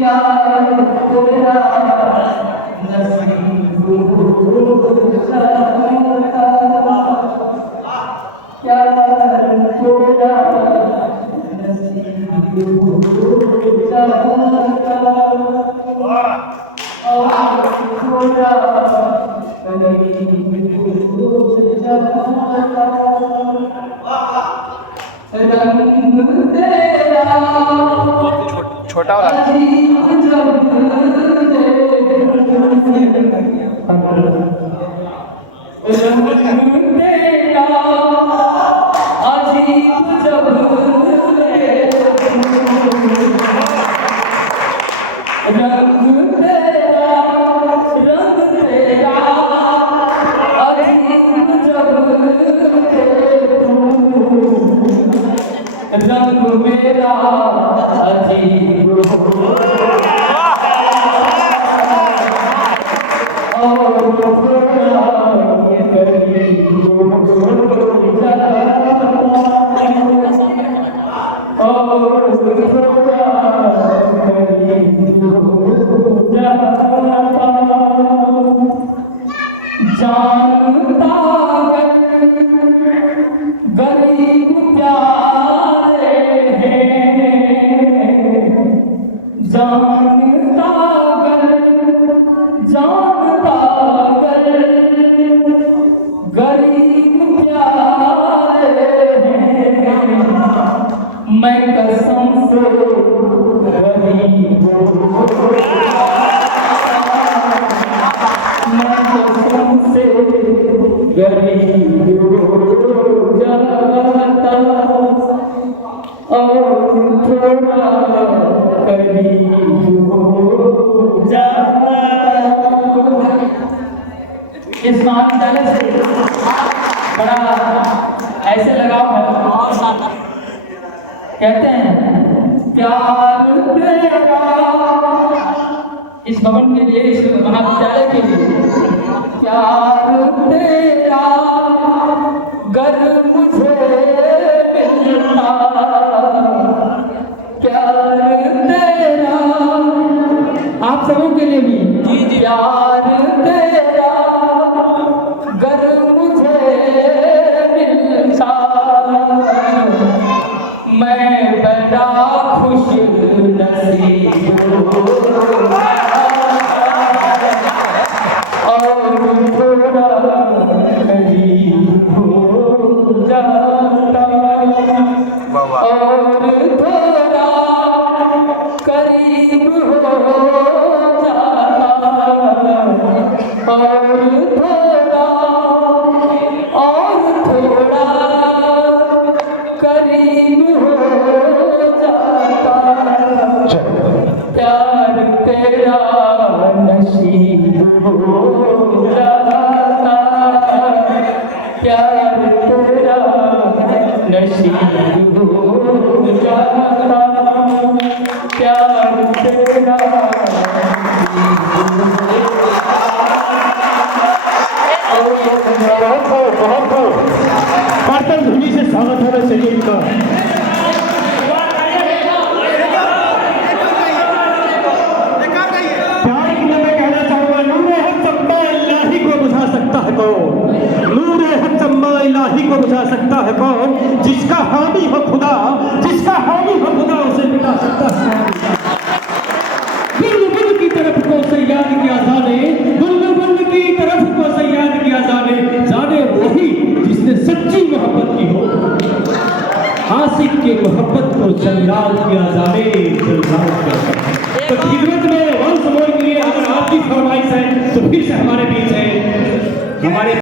प्यार तेरा नसीब होता, प्यार तेरा नसीब होता, और थोड़ा करीब होता, रंग तेरा छोटा वाला रंग मेरा अजीब जानता गरीब प्यारे हैं, जानता गरीब प्यारे हैं, मैं कसम से गरीब से गरीब हो जाता और थोड़ा करीब हो जाता। इस महाविद्यालय से बड़ा ऐसे लगाव है, कहते हैं प्यार तेरा, इस भवन के लिए, इस महाविद्यालय के लिए, प्यार तेरा गर मुझे मिलता, प्यार तेरा आप सबों के लिए भी, प्यार तेरा गर मुझे मिलता, मैं बड़ा खुश नसीब होता और थोड़ा करीब हो जाता, और थोड़ा करीब हो जाता, और थोड़ा करीब हो जाता, प्यार तेरा नसीब हो जाता, प्यार तेरा नसीब हो जाता, प्यार तेरा कीर्तन धुनी से स्वागत होना चाहिए इनका। प्यार के लिए मैं कहना चाहूंगा, नूरे हक चम्मा इलाही को बुझा सकता है कौन, नूरे हक चम्मा इलाही को बुझा सकता है कौन, जिसका हामी हो खुदा, जिसका हामी हो खुदा उसे मिटा सकता है। बुलबुल की तरफ को सयाद किया जाने, बुलबुल की तरफ को सयाद किया जाने, जाने वही जिसने सच्ची मोहब्बत की हो, आशिक के मोहब्बत को जंजाल किया जाने, जंजाल किया जाने। तो खिदमत में वंश मोड़ के लिए अगर आपकी फरमाइश है तो फिर से हमारे बीच है हमारे